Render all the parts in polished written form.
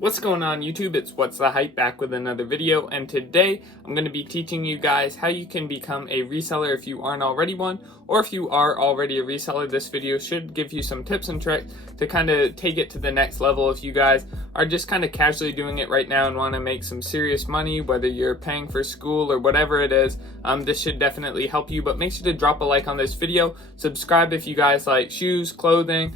What's going on YouTube? It's What's the Hype back with another video, and today I'm going to be teaching you guys how you can become a reseller if you aren't already one, or if you are already a reseller. This video should give you some tips and tricks to kind of take it to the next level if you guys are just kind of casually doing it right now and want to make some serious money, whether you're paying for school or whatever it is. This should definitely help you, but make sure to drop a like on this video, subscribe if you guys like shoes, clothing,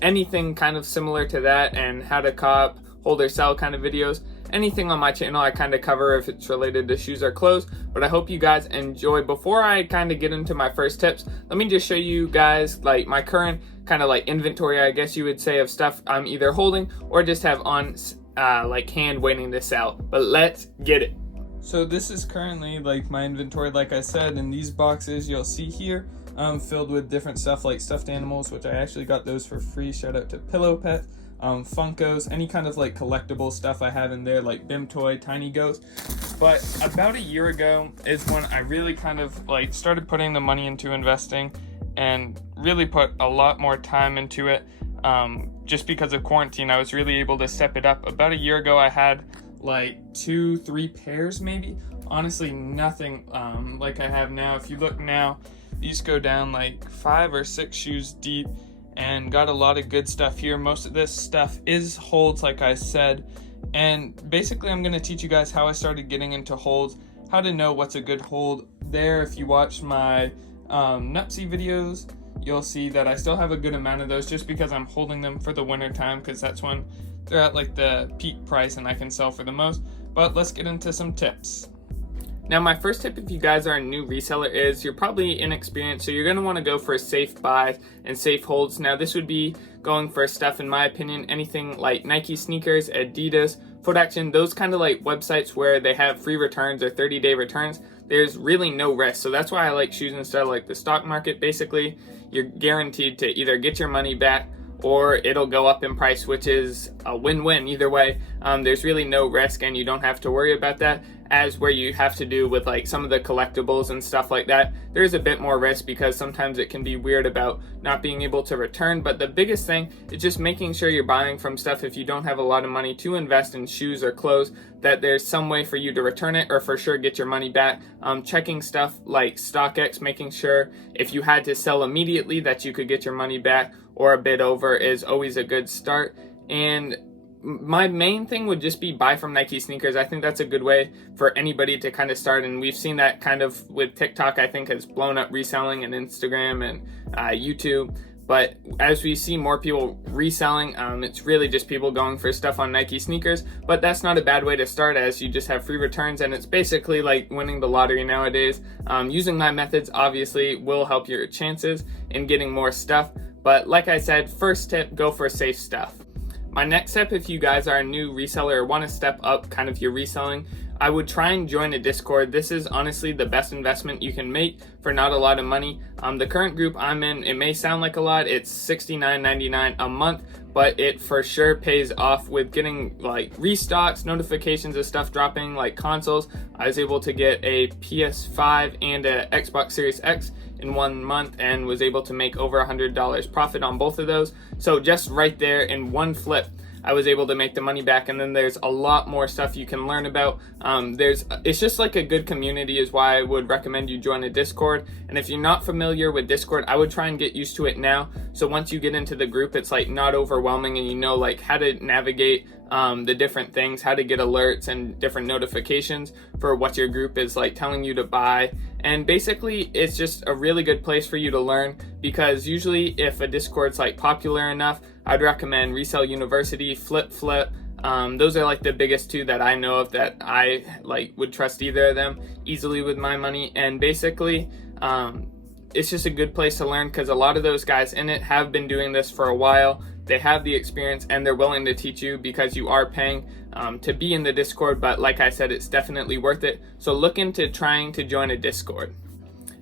anything kind of similar to that, and how to cop, hold or sell kind of videos. Anything on my channel I kind of cover if it's related to shoes or clothes, but I hope you guys enjoy. Before I kind of get into my first tips, let me just show you guys like my current kind of like inventory, I guess you would say, of stuff I'm either holding or just have on like hand waiting to sell. But let's get it. So this is currently like my inventory, like I said, in these boxes you'll see here filled with different stuff like stuffed animals, which I actually got those for free. Shout out to Pillow Pet. Funkos, any kind of like collectible stuff I have in there, like Bim Toy, Tiny Ghost. But about a year ago is when I really kind of like started putting the money into investing and really put a lot more time into it. Just because of quarantine, I was really able to step it up. About a year ago, I had like 2-3 pairs maybe. Honestly, nothing like I have now. If you look now, these go down like 5 or 6 shoes deep, and got a lot of good stuff here. Most of this stuff is holds, like I said, and basically I'm going to teach you guys how I started getting into holds, how to know what's a good hold. There, if you watch my Nupsy videos, you'll see that I still have a good amount of those just because I'm holding them for the winter time, because that's when they're at like the peak price and I can sell for the most. But let's get into some tips. Now, my first tip if you guys are a new reseller is you're probably inexperienced, so you're going to want to go for safe buys and safe holds. Now, this would be going for stuff, in my opinion, anything like Nike sneakers, Adidas, Foot Action, those kind of like websites where they have free returns or 30-day returns. There's really no risk, so that's why I like shoes instead of like the stock market. Basically, you're guaranteed to either get your money back or it'll go up in price, which is a win-win either way. There's really no risk and you don't have to worry about that, as where you have to do with like some of the collectibles and stuff like that. There's a bit more risk because sometimes it can be weird about not being able to return. But the biggest thing is just making sure you're buying from stuff, if you don't have a lot of money to invest in shoes or clothes, that there's some way for you to return it or for sure get your money back. Checking stuff like StockX, making sure if you had to sell immediately that you could get your money back or a bit over is always a good start. And my main thing would just be buy from Nike sneakers. I think that's a good way for anybody to kind of start, and we've seen that kind of with TikTok. I think has blown up reselling, and Instagram and YouTube. But as we see more people reselling, it's really just people going for stuff on Nike sneakers. But that's not a bad way to start, as you just have free returns, and it's basically like winning the lottery nowadays. Using my methods obviously will help your chances in getting more stuff. But like I said, first tip, go for safe stuff. My next step, if you guys are a new reseller or want to step up kind of your reselling, I would try and join a Discord. This is honestly the best investment you can make for not a lot of money. The current group I'm in, it may sound like a lot, it's $69.99 a month, but it for sure pays off with getting like restocks, notifications of stuff dropping like consoles. I was able to get a PS5 and a Xbox Series X in 1 month and was able to make over $100 profit on both of those. So just right there in one flip, I was able to make the money back. And then there's a lot more stuff you can learn about. It's just like a good community is why I would recommend you join a Discord. And if you're not familiar with Discord, I would try and get used to it now. So once you get into the group, it's like not overwhelming and you know like how to navigate the different things, how to get alerts and different notifications for what your group is like telling you to buy. And basically it's just a really good place for you to learn, because usually if a Discord's like popular enough, I'd recommend Resell University, Flip. Those are like the biggest two that I know of that I like would trust either of them easily with my money. And basically it's just a good place to learn, because a lot of those guys in it have been doing this for a while. They have the experience and they're willing to teach you, because you are paying to be in the Discord. But like I said, it's definitely worth it. So look into trying to join a Discord.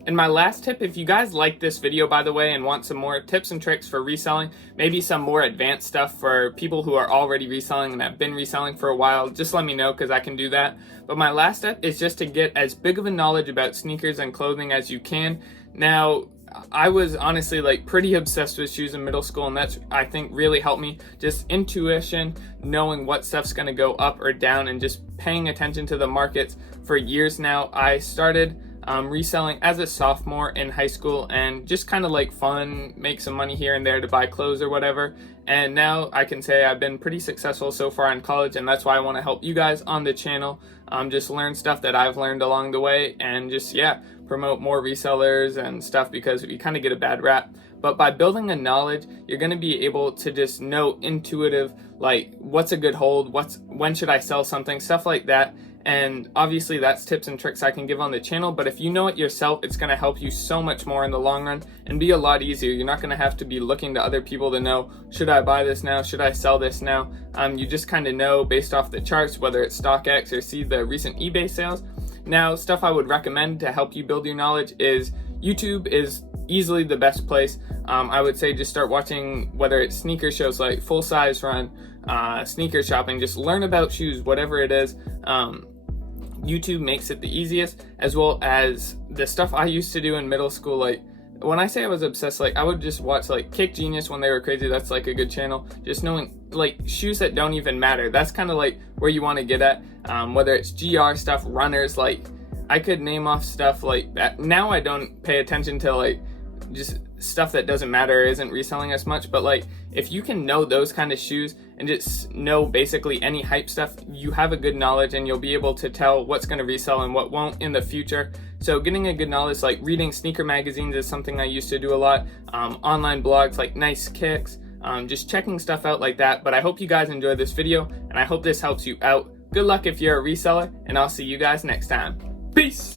And my last tip, if you guys like this video, by the way, and want some more tips and tricks for reselling, maybe some more advanced stuff for people who are already reselling and have been reselling for a while, just let me know, because I can do that. But my last step is just to get as big of a knowledge about sneakers and clothing as you can. Now, I was honestly like pretty obsessed with shoes in middle school, and that's, I think, really helped me. Just intuition, knowing what stuff's going to go up or down, and just paying attention to the markets for years now. I started reselling as a sophomore in high school, and just kind of like fun, make some money here and there to buy clothes or whatever. And now I can say I've been pretty successful so far in college, and that's why I want to help you guys on the channel. Just learn stuff that I've learned along the way, and just, yeah, promote more resellers and stuff, because we kind of get a bad rap. But by building a knowledge, you're going to be able to just know intuitive, like what's a good hold, when should I sell something, stuff like that. And obviously that's tips and tricks I can give on the channel, but if you know it yourself, it's going to help you so much more in the long run and be a lot easier. You're not going to have to be looking to other people to know, should I buy this now, should I sell this now. You just kind of know based off the charts, whether it's StockX or see the recent eBay sales. Now, stuff I would recommend to help you build your knowledge is YouTube is easily the best place. I would say just start watching, whether it's sneaker shows like Full Size Run, sneaker shopping, just learn about shoes, whatever it is. YouTube makes it the easiest, as well as the stuff I used to do in middle school. Like, when I say I was obsessed, like I would just watch like Kick Genius when they were crazy. That's like a good channel. Just knowing like shoes that don't even matter. That's kind of like where you want to get at. Whether it's GR stuff, runners, like I could name off stuff like that. Now I don't pay attention to like just stuff that doesn't matter, isn't reselling as much, but like if you can know those kind of shoes and just know basically any hype stuff, you have a good knowledge, and you'll be able to tell what's going to resell and what won't in the future. So getting a good knowledge, like reading sneaker magazines, is something I used to do a lot. Online blogs like Nice Kicks, just checking stuff out like that. But I hope you guys enjoyed this video, and I hope this helps you out. Good luck if you're a reseller, and I'll see you guys next time. Peace.